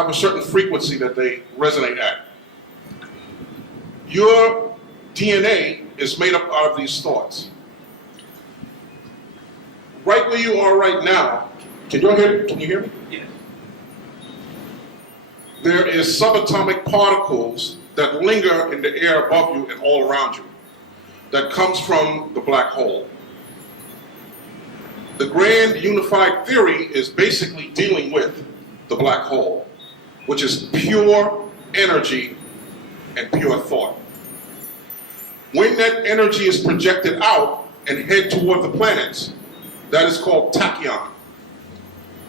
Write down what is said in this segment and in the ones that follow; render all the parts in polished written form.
have a certain frequency that they resonate at. Your DNA is made up out of these thoughts. Right where you are right now, can you hear me? Yes. There is subatomic particles that linger in the air above you and all around you that comes from the black hole. The grand unified theory is basically dealing with the black hole, which is pure energy and pure thought. When that energy is projected out and head toward the planets, that is called tachyon.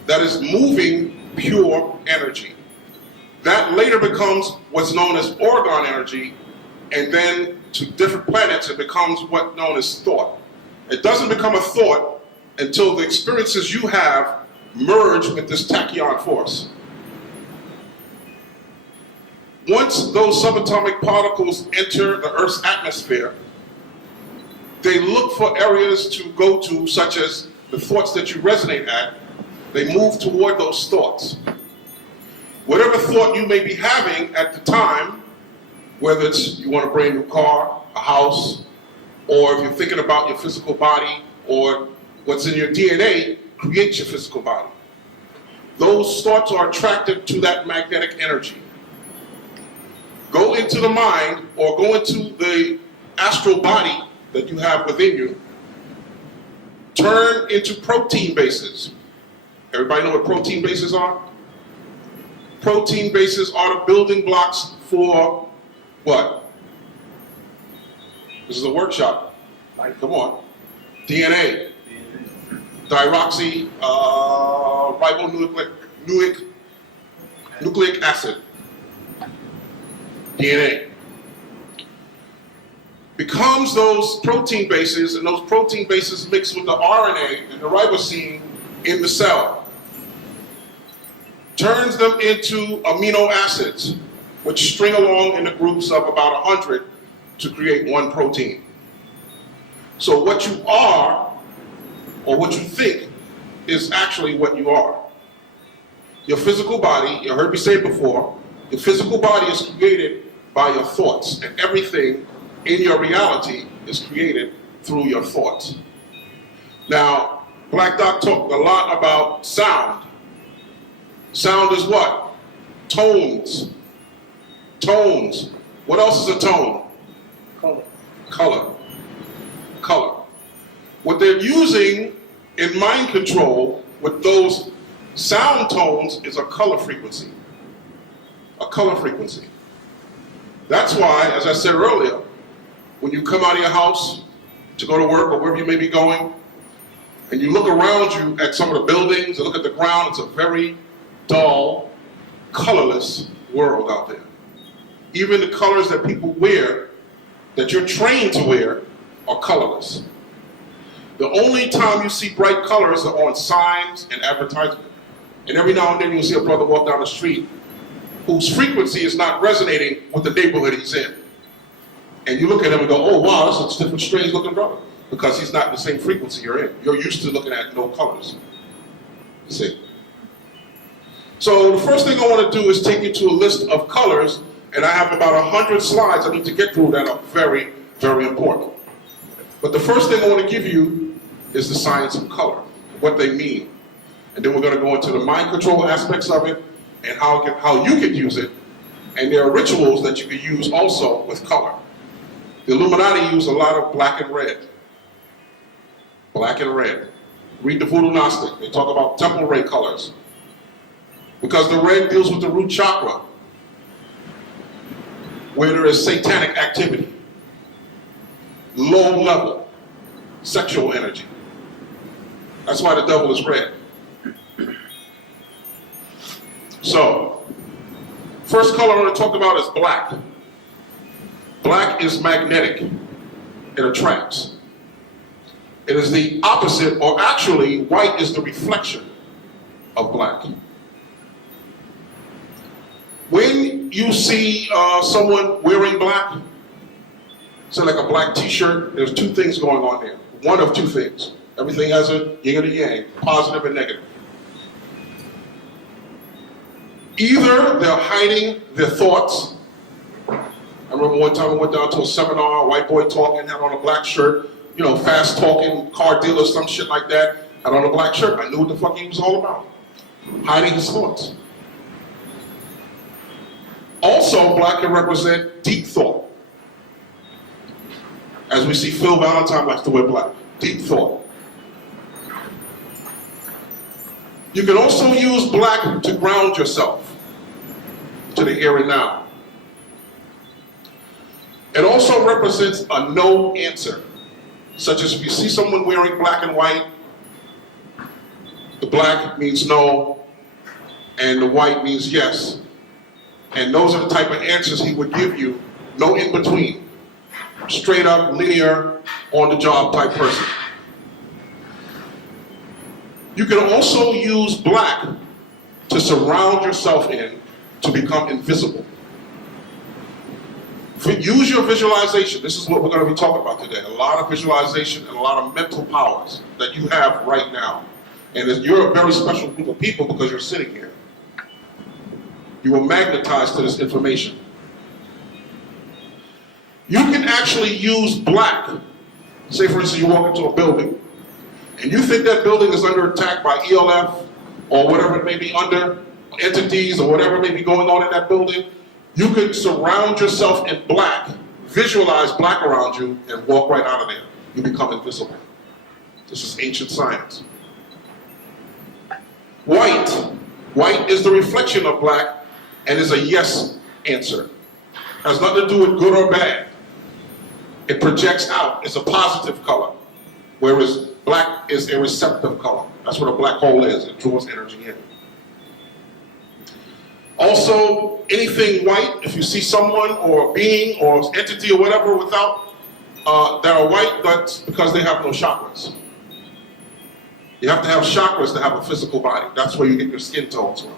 That is moving pure energy. That later becomes what's known as orgone energy, and then to different planets it becomes what's known as thought. It doesn't become a thought until the experiences you have merge with this tachyon force. Once those subatomic particles enter the Earth's atmosphere, they look for areas to go to, such as the thoughts that you resonate at. They move toward those thoughts. Whatever thought you may be having at the time, whether it's you want a brand new car, a house, or if you're thinking about your physical body, or what's in your DNA creates your physical body. Those thoughts are attracted to that magnetic energy. Go into the mind or go into the astral body that you have within you, turn into protein bases. Everybody know what protein bases are? Protein bases are the building blocks for what? This is a workshop. Come on. DNA. Diroxy ribonucleic acid. DNA. Becomes those protein bases, and those protein bases mix with the RNA and the ribosine in the cell. Turns them into amino acids, which string along in the groups of about 100 to create one protein. So what you are, or what you think, is actually what you are. Your physical body, you heard me say it before, your physical body is created by your thoughts, and everything in your reality is created through your thoughts. Now, Black Doc talked a lot about sound. Sound is what? Tones. Tones. What else is a tone? Color. Color. Color. What they're using in mind control with those sound tones is a color frequency. A color frequency. That's why, as I said earlier, when you come out of your house to go to work or wherever you may be going, and you look around you at some of the buildings and look at the ground, it's a very dull, colorless world out there. Even the colors that people wear, that you're trained to wear, are colorless. The only time you see bright colors are on signs and advertisements. And every now and then you'll see a brother walk down the street whose frequency is not resonating with the neighborhood he's in. And you look at him and go, oh wow, that's a different strange looking brother. Because he's not in the same frequency you're in. You're used to looking at no colors. You see? So the first thing I want to do is take you to a list of colors, and I have about 100 slides I need to get through that are very, very important. But the first thing I want to give you is the science of color, what they mean. And then we're going to go into the mind control aspects of it, and how you can use it. And there are rituals that you can use also with color. The Illuminati use a lot of black and red. Black and red. Read the Voodoo Gnostic. They talk about temple ray colors. Because the red deals with the root chakra, where there is satanic activity, low level sexual energy. That's why the devil is red. So, first color I want to talk about is black. Black is magnetic. It attracts. It is the opposite, or actually, white is the reflection of black. When you see someone wearing black, say like a black t-shirt, there's two things going on there. One of two things. Everything has a yin and a yang, positive and negative. Either they're hiding their thoughts. I remember one time I went down to a seminar, a white boy talking, had on a black shirt, you know, fast talking, car dealer, some shit like that, had on a black shirt. I knew what the fuck he was all about. Hiding his thoughts. Also, black can represent deep thought. As we see, Phil Valentine likes to wear black. Deep thought. You can also use black to ground yourself to the here and now. It also represents a no answer, such as if you see someone wearing black and white, the black means no, and the white means yes. And those are the type of answers he would give you, no in between. Straight up, linear, on the job type person. You can also use black to surround yourself in to become invisible. Use your visualization. This is what we're going to be talking about today. A lot of visualization and a lot of mental powers that you have right now. And you're a very special group of people because you're sitting here. You were magnetized to this information. You can actually use black. Say, for instance, you walk into a building, and you think that building is under attack by ELF, or whatever it may be under, entities, or whatever may be going on in that building. You could surround yourself in black, visualize black around you, and walk right out of there. You become invisible. This is ancient science. White. White is the reflection of black and is a yes answer. Has nothing to do with good or bad. It projects out. It's a positive color, whereas black is a receptive color. That's what a black hole is. It draws energy in. Also, anything white, if you see someone or a being or entity or whatever without, that are white, that's because they have no chakras. You have to have chakras to have a physical body. That's where you get your skin tones from.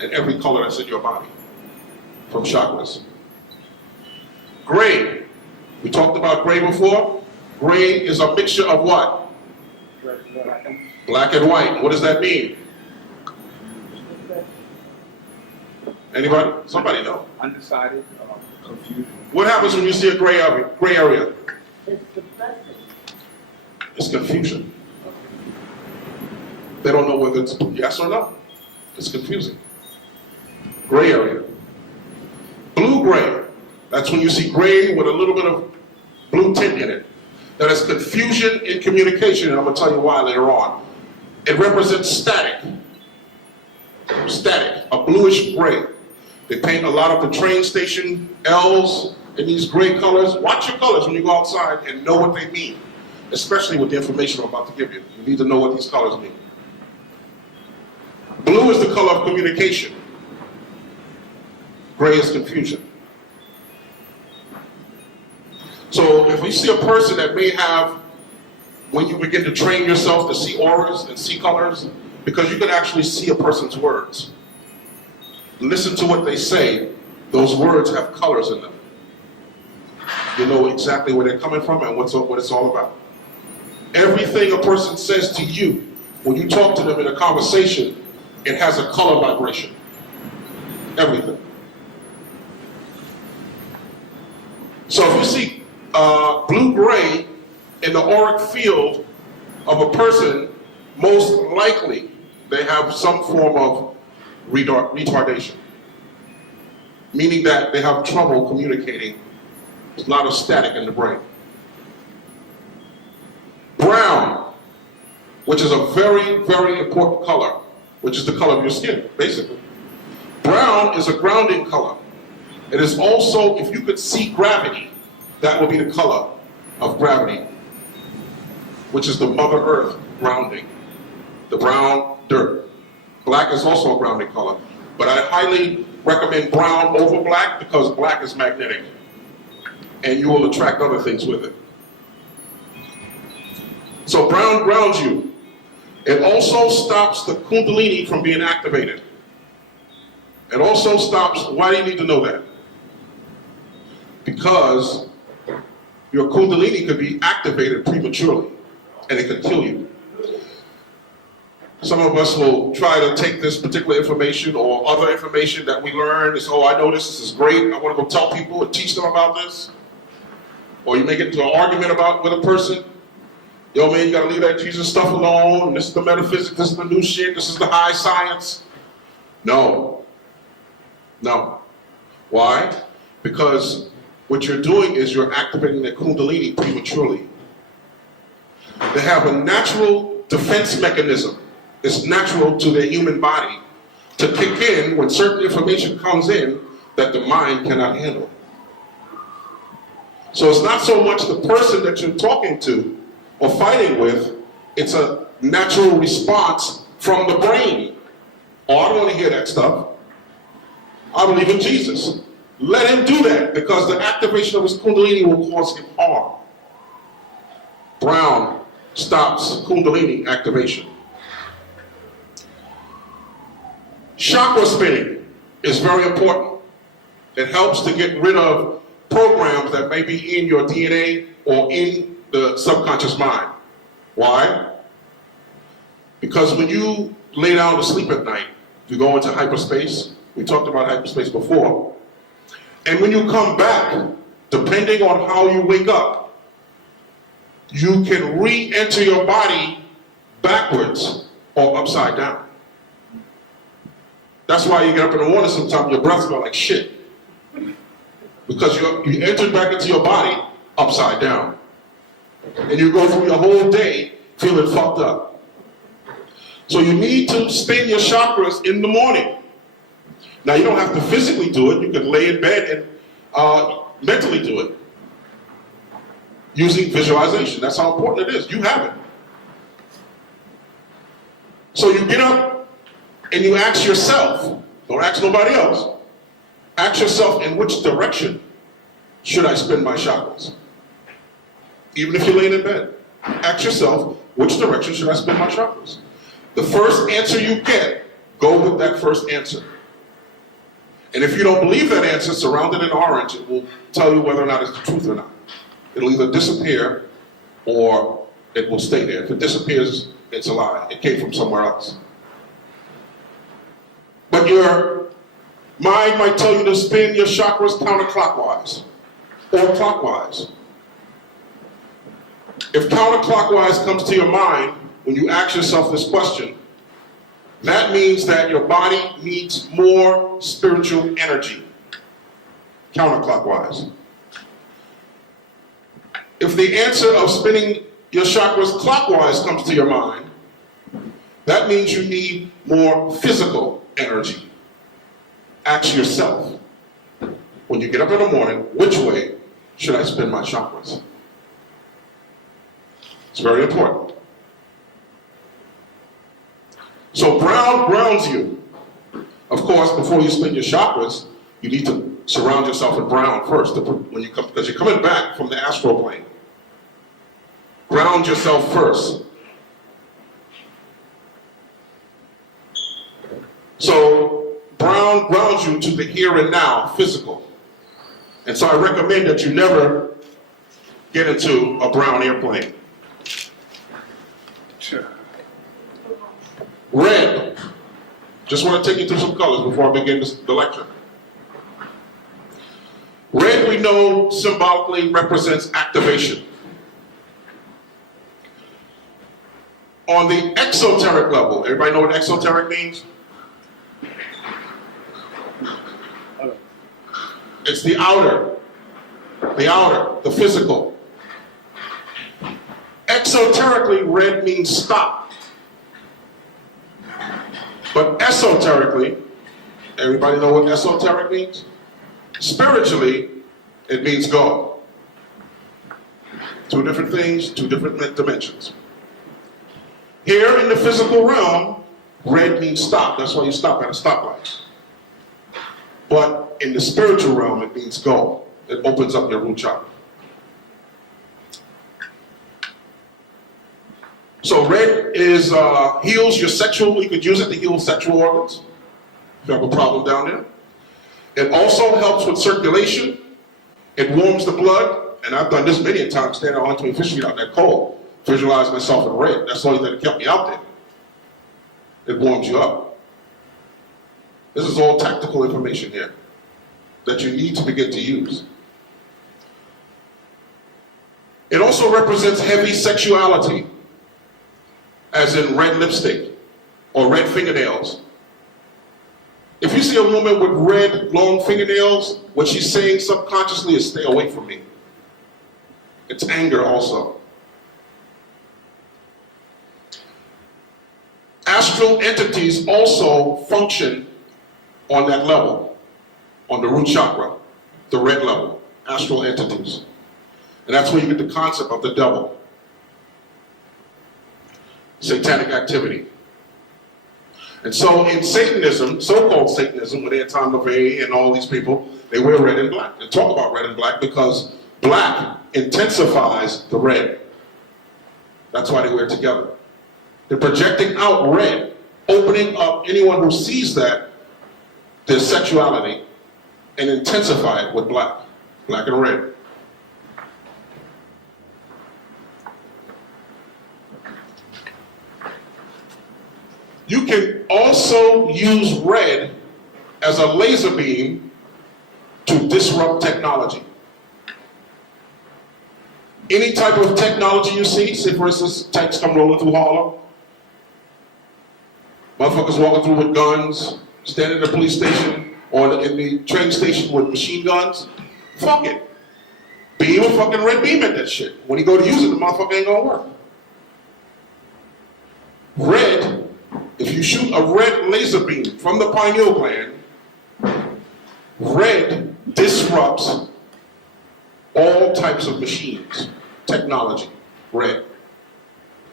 And every color that's in your body, from chakras. Gray. We talked about gray before. Gray is a mixture of what? Black and white. What does that mean? Anybody? Somebody know? Undecided, confusion. What happens when you see a gray area? It's depressing. It's confusion. They don't know whether it's yes or no. It's confusing. Gray area. Blue-gray. That's when you see gray with a little bit of blue tint in it. That is confusion in communication, and I'm going to tell you why later on. It represents static. Static, a bluish gray. They paint a lot of the train station L's in these gray colors. Watch your colors when you go outside and know what they mean, especially with the information I'm about to give you. You need to know what these colors mean. Blue is the color of communication. Gray is confusion. So if you see a person that may have, when you begin to train yourself to see auras and see colors, because you can actually see a person's words. Listen to what they say. Those words have colors in them. You know exactly where they're coming from and what it's all about. Everything a person says to you, when you talk to them in a conversation, it has a color vibration. Everything. So if you see blue-gray in the auric field of a person, most likely they have some form of retardation, meaning that they have trouble communicating. There's a lot of static in the brain. Brown, which is a very, very important color, which is the color of your skin, basically. Brown is a grounding color. It is also, if you could see gravity, that would be the color of gravity, which is the Mother Earth grounding, the brown dirt. Black is also a grounding color, but I highly recommend brown over black because black is magnetic, and you will attract other things with it. So brown grounds you. It also stops the Kundalini from being activated. It also stops, why do you need to know that? Because your Kundalini could be activated prematurely, and it could kill you. Some of us will try to take this particular information or other information that we learn and say, oh, I know this is great. I want to go tell people and teach them about this. Or you may get into an argument with a person. Yo, man, you got to leave that Jesus stuff alone. This is the metaphysics. This is the new shit. This is the high science. No. No. Why? Because what you're doing is you're activating the Kundalini prematurely. They have a natural defense mechanism. It's natural to the human body to kick in when certain information comes in that the mind cannot handle. So it's not so much the person that you're talking to or fighting with, it's a natural response from the brain. Oh, I don't want to hear that stuff. I believe in Jesus. Let him do that, because the activation of his Kundalini will cause him harm. Brown stops Kundalini activation. Chakra spinning is very important. It helps to get rid of programs that may be in your DNA or in the subconscious mind. Why? Because when you lay down to sleep at night, you go into hyperspace. We talked about hyperspace before. And when you come back, depending on how you wake up, you can re-enter your body backwards or upside down. That's why you get up in the morning sometimes, your breath smells like shit. Because you entered back into your body upside down. And you go through your whole day feeling fucked up. So you need to spin your chakras in the morning. Now you don't have to physically do it. You can lay in bed and mentally do it. Using visualization. That's how important it is. You have it. So you get up and you ask yourself, don't ask nobody else, ask yourself, in which direction should I spin my chakras? Even if you're laying in bed, ask yourself, which direction should I spin my chakras? The first answer you get, go with that first answer. And if you don't believe that answer, surrounded in orange, it will tell you whether or not it's the truth or not. It'll either disappear or it will stay there. If it disappears, it's a lie. It came from somewhere else. But your mind might tell you to spin your chakras counterclockwise or clockwise. If counterclockwise comes to your mind when you ask yourself this question, that means that your body needs more spiritual energy. Counterclockwise. If the answer of spinning your chakras clockwise comes to your mind, that means you need more physical energy. Ask yourself, when you get up in the morning, which way should I spin my chakras? It's very important. So brown grounds you. Of course, before you spin your chakras, you need to surround yourself in brown first, because you're coming back from the astral plane. Ground yourself first. So brown grounds you to the here and now, physical. And so I recommend that you never get into a brown airplane. Red. Just want to take you through some colors before I begin the lecture. Red, we know, symbolically represents activation. On the exoteric level, everybody know what exoteric means? It's the outer, the physical. Exoterically, red means stop. But esoterically, everybody know what esoteric means? Spiritually, it means go. Two different things, two different dimensions. Here in the physical realm, red means stop. That's why you stop at a stoplight. But in the spiritual realm, it means go. It opens up your root chakra. So red is heals your sexual. You could use it to heal sexual organs. If you have a problem down there. It also helps with circulation. It warms the blood. And I've done this many times, standing on 120 Fish Street out there cold. Visualize myself in red. That's the only thing that kept me out there. It warms you up. This is all tactical information here that you need to begin to use. It also represents heavy sexuality, as in red lipstick or red fingernails. If you see a woman with red, long fingernails, what she's saying subconsciously is stay away from me. It's anger also. Astral entities also function on that level, on the root chakra, the red level, astral entities. And that's where you get the concept of the devil. Satanic activity. And so in Satanism, so-called Satanism, with Anton LaVey and all these people, they wear red and black. They talk about red and black because black intensifies the red. That's why they wear it together. They're projecting out red, opening up anyone who sees that, their sexuality, and intensify it with black and red. You can also use red as a laser beam to disrupt technology. Any type of technology you see, say for instance, tanks come rolling through Harlem, motherfuckers walking through with guns, standing at the police station or in the train station with machine guns, fuck it. Beam a fucking red beam at that shit. When you go to use it, the motherfucker ain't gonna work. Red, if you shoot a red laser beam from the pineal gland, red disrupts all types of machines, technology, red.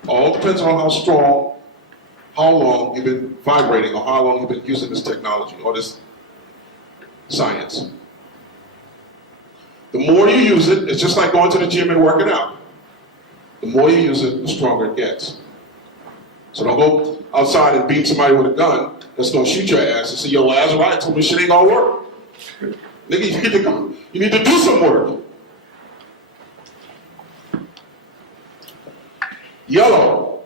All depends on how strong, how long you've been vibrating, or how long you've been using this technology or this science. The more you use it, it's just like going to the gym and working out. The more you use it, the stronger it gets. So don't go outside and beat somebody with a gun that's gonna shoot your ass and say, yo, Azrael told me shit ain't gonna work. Nigga, you need to do some work. Yellow.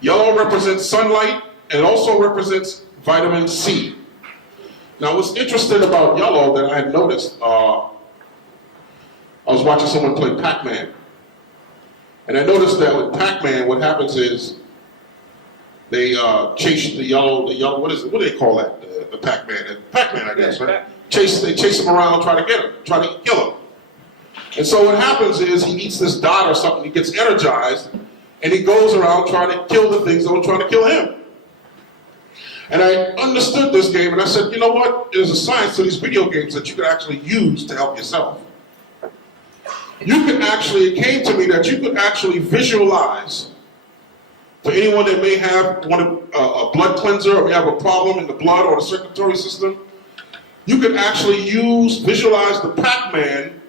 Yellow represents sunlight and also represents vitamin C. Now what's interesting about yellow that I had noticed, I was watching someone play Pac-Man. And I noticed that with Pac-Man, what happens is they chase the yellow, what is it? What do they call that? The Pac-Man. Pac-Man, I guess, right? They chase him around, try to get him, try to kill him. And so what happens is he eats this dot or something, he gets energized, and he goes around trying to kill the things that were trying to kill him. And I understood this game, and I said, you know what? There's a science to these video games that you can actually use to help yourself. You can actually, it came to me that you could actually visualize, for anyone that may have a blood cleanser or may have a problem in the blood or the circulatory system, you can actually visualize the Pac-Man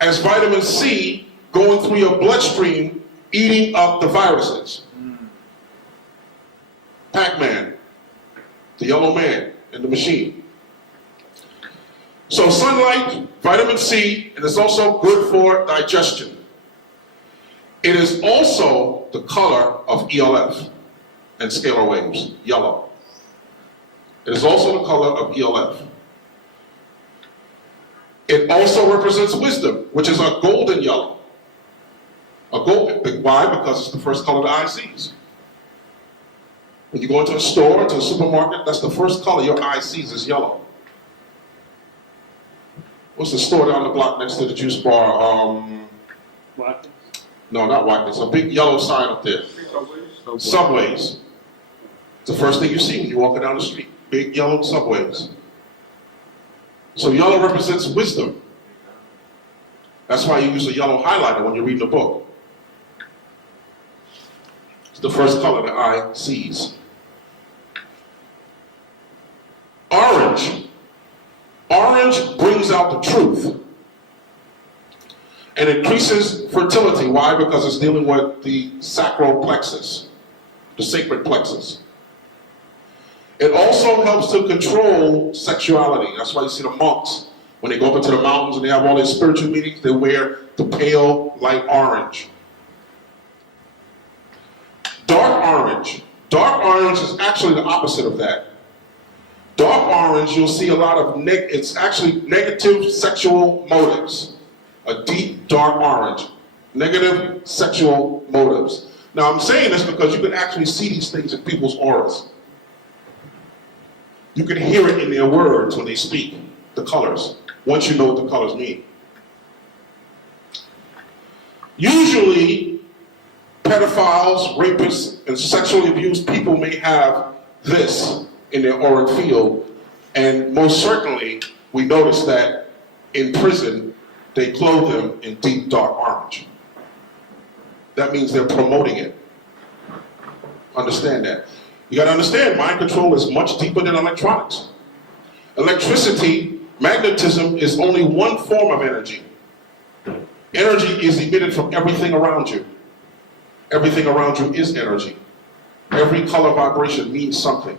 as vitamin C going through your bloodstream, eating up the viruses. Pac-Man, the yellow man in the machine. So sunlight, vitamin C, and it's also good for digestion. It is also the color of ELF and scalar waves, yellow. It is also the color of ELF. It also represents wisdom, which is a golden yellow. Why? Because it's the first color the eye sees. When you go into a store, to a supermarket, that's the first color your eye sees is yellow. What's the store down the block next to the juice bar? Watkins? No, not Watkins. A big yellow sign up there. Subways. It's the first thing you see when you're walking down the street. Big yellow subways. So yellow represents wisdom. That's why you use a yellow highlighter when you're reading a book. It's the first color the eye sees. Orange. Orange brings out the truth and increases fertility. Why? Because it's dealing with the sacral plexus, the sacred plexus. It also helps to control sexuality. That's why you see the monks, when they go up into the mountains and they have all their spiritual meetings, they wear the pale light orange. Dark orange. Dark orange is actually the opposite of that. Dark orange, you'll see a lot of, it's actually negative sexual motives. A deep dark orange. Negative sexual motives. Now I'm saying this because you can actually see these things in people's auras. You can hear it in their words when they speak, the colors, once you know what the colors mean. Usually, pedophiles, rapists, and sexually abused people may have this in their auric field, and most certainly, we notice that in prison, they clothe them in deep dark orange. That means they're promoting it. Understand that. You got to understand, mind control is much deeper than electronics. Electricity, magnetism is only one form of energy. Energy is emitted from everything around you. Everything around you is energy. Every color vibration means something.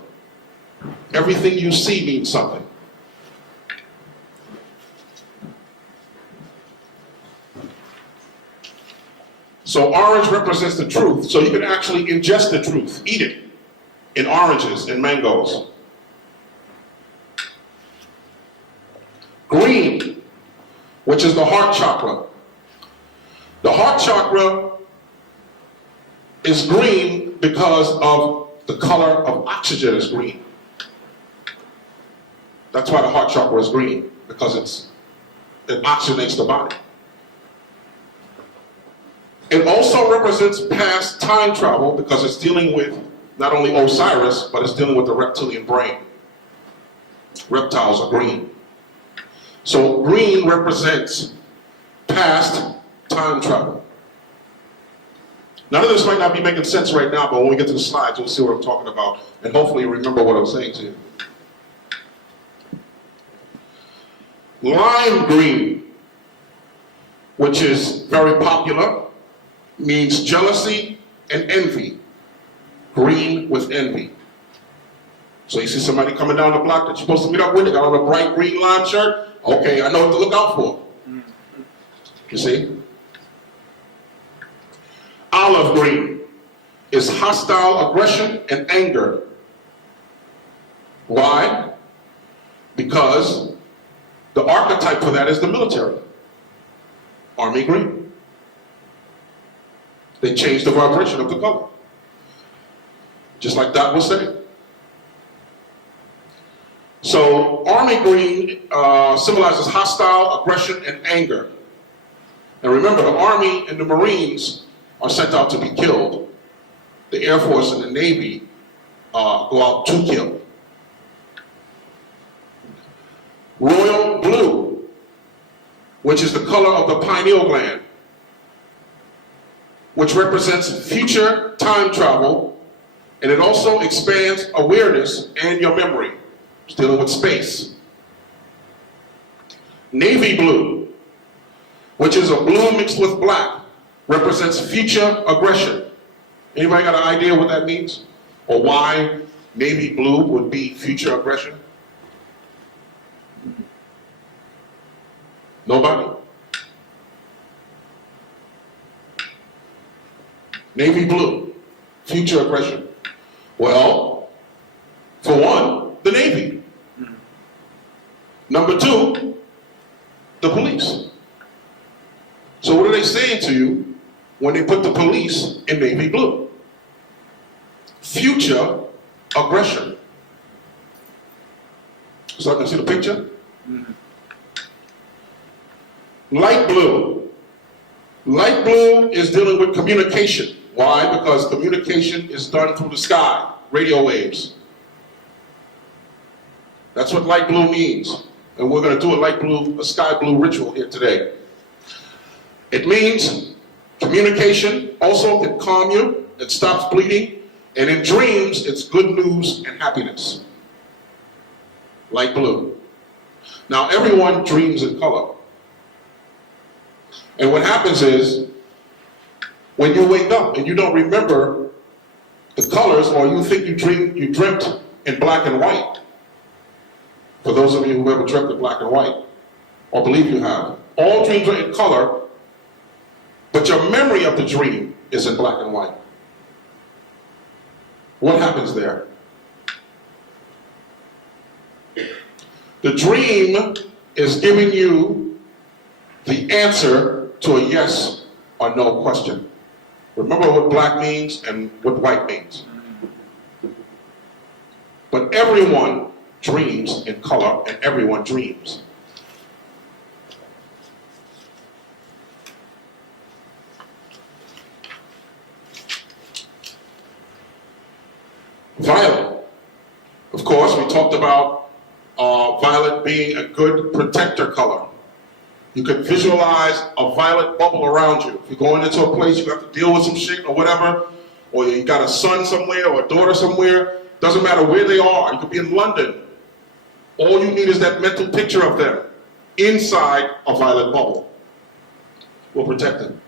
Everything you see means something. So orange represents the truth. So you can actually ingest the truth, eat it, in oranges and mangoes. Green, which is the heart chakra. The heart chakra is green because of the color of oxygen is green. That's why the heart chakra is green, because it oxygenates the body. It also represents past time travel because it's dealing with not only Osiris, but it's dealing with the reptilian brain. Reptiles are green. So green represents past time travel. None of this might not be making sense right now, but when we get to the slides, you'll see what I'm talking about, and hopefully you remember what I'm saying to you. Lime green, which is very popular, means jealousy and envy. Green with envy. So you see somebody coming down the block that you're supposed to meet up with, they got on a bright green lime shirt, okay, I know what to look out for. You see? Olive green is hostile aggression and anger. Why? Because the archetype for that is the military. Army green. They changed the vibration of the color. Just like Doc was saying. So army green symbolizes hostile aggression and anger. And remember, the Army and the Marines are sent out to be killed. The Air Force and the Navy go out to kill. Royal blue, which is the color of the pineal gland, which represents future time travel, and it also expands awareness and your memory. It's dealing with space. Navy blue, which is a blue mixed with black, represents future aggression. Anybody got an idea what that means? Or why navy blue would be future aggression? Nobody? Navy blue, future aggression. Well, for one, the Navy. Number two, the police. So what are they saying to you when they put the police in navy blue? Future aggression. So I can see the picture? Light blue. Light blue is dealing with communication. Why? Because communication is done through the sky, radio waves. That's what light blue means. And we're going to do a sky blue ritual here today. It means communication also can calm you, it stops bleeding, and in dreams, it's good news and happiness. Light blue. Now, everyone dreams in color. And what happens is, when you wake up and you don't remember the colors, or you think you dreamt in black and white, for those of you who ever dreamt in black and white, or believe you have, all dreams are in color, but your memory of the dream is in black and white. What happens there? The dream is giving you the answer to a yes or no question. Remember what black means and what white means. But everyone dreams in color, and everyone dreams. Violet. Of course, we talked about violet being a good protector color. You could visualize a violet bubble around you. If you're going into a place you have to deal with some shit or whatever, or you got a son somewhere or a daughter somewhere, doesn't matter where they are. You could be in London. All you need is that mental picture of them inside a violet bubble. Will protect them.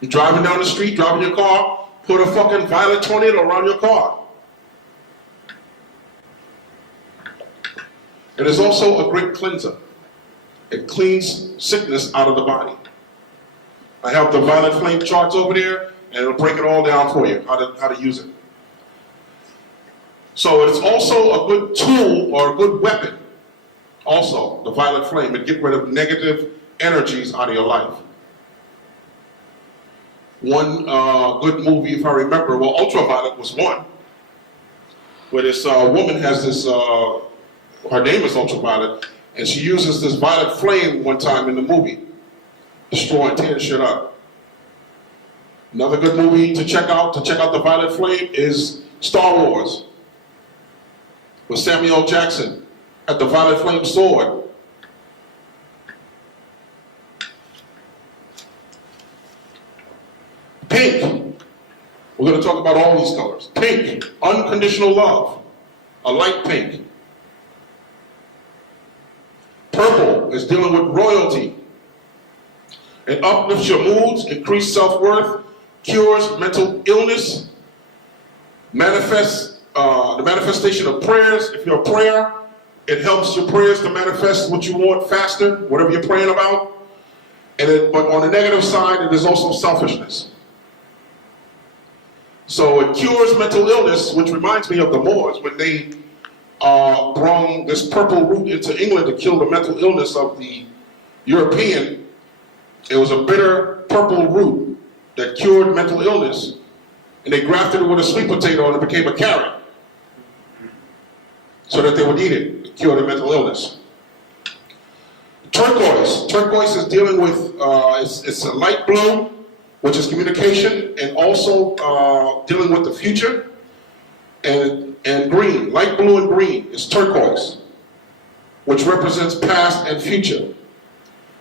You're driving down the street, driving your car, put a fucking violet tornado around your car. It is also a great cleanser. It cleans sickness out of the body. I have the violet flame charts over there, and it'll break it all down for you, how to use it. So it's also a good tool or a good weapon, also, the violet flame, to get rid of negative energies out of your life. One good movie, if I remember, well, Ultraviolet was one, where this woman has this, her name is Ultraviolet, and she uses this violet flame one time in the movie, destroying, tearing shit up. Another good movie to check out the violet flame is Star Wars, with Samuel L. Jackson at the violet flame sword. Pink. We're going to talk about all these colors. Pink, unconditional love, a light pink. Purple is dealing with royalty. It uplifts your moods, increases self-worth, cures mental illness, manifests the manifestation of prayers. If you're a prayer, it helps your prayers to manifest what you want faster, whatever you're praying about. But on the negative side, it is also selfishness. So it cures mental illness, which reminds me of the Moors when they brought this purple root into England to kill the mental illness of the European. It was a bitter purple root that cured mental illness, and they grafted it with a sweet potato and it became a carrot so that they would eat it to cure the mental illness. Turquoise. Turquoise is dealing with, it's a light blue, which is communication, and also dealing with the future. And green, light blue and green is turquoise, which represents past and future.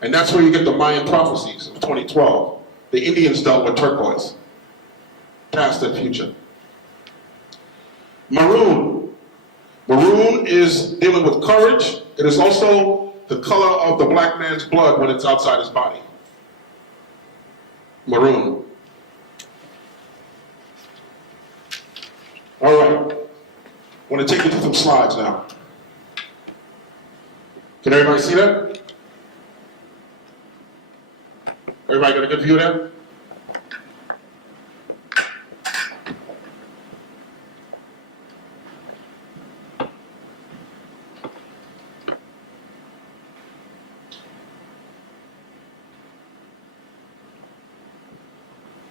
And that's where you get the Mayan prophecies of 2012. The Indians dealt with turquoise, past and future. Maroon. Maroon is dealing with courage. It is also the color of the black man's blood when it's outside his body. Maroon. All right. I want to take you through some slides now. Can everybody see that? Everybody got a good view of that?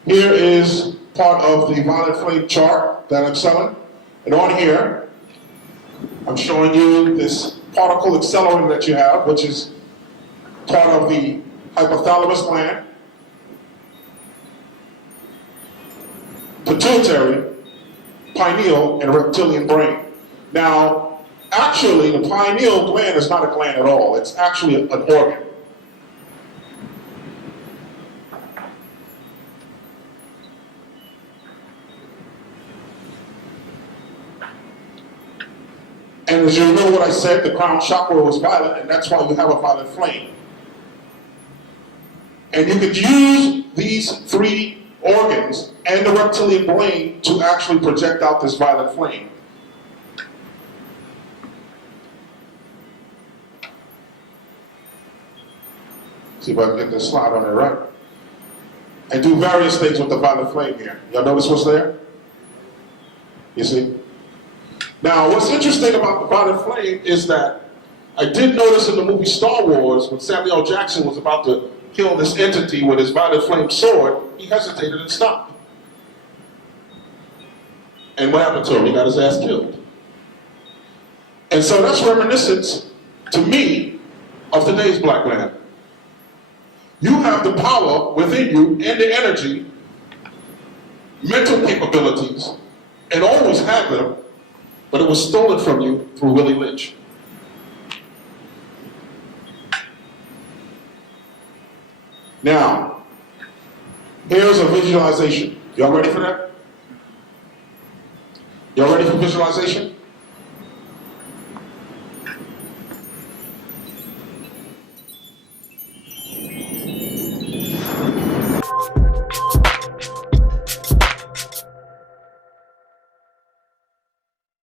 Here is part of the violet flame chart that I'm selling. And on here, I'm showing you this particle accelerator that you have, which is part of the hypothalamus gland, pituitary, pineal, and reptilian brain. Now, actually, the pineal gland is not a gland at all. It's actually an organ. And as you remember what I said, the crown chakra was violet, and that's why you have a violet flame. And you could use these three organs and the reptilian brain to actually project out this violet flame. See if I can get this slide on there right. And do various things with the violet flame here. Y'all notice what's there? You see? Now, what's interesting about the violet flame is that I did notice in the movie Star Wars, when Samuel L. Jackson was about to kill this entity with his violet flame sword, he hesitated and stopped. And what happened to him? He got his ass killed. And so that's reminiscent to me of today's black man. You have the power within you and the energy, mental capabilities, and always had them, but it was stolen from you through Willie Lynch. Now, here's a visualization. Y'all ready for that? Y'all ready for visualization?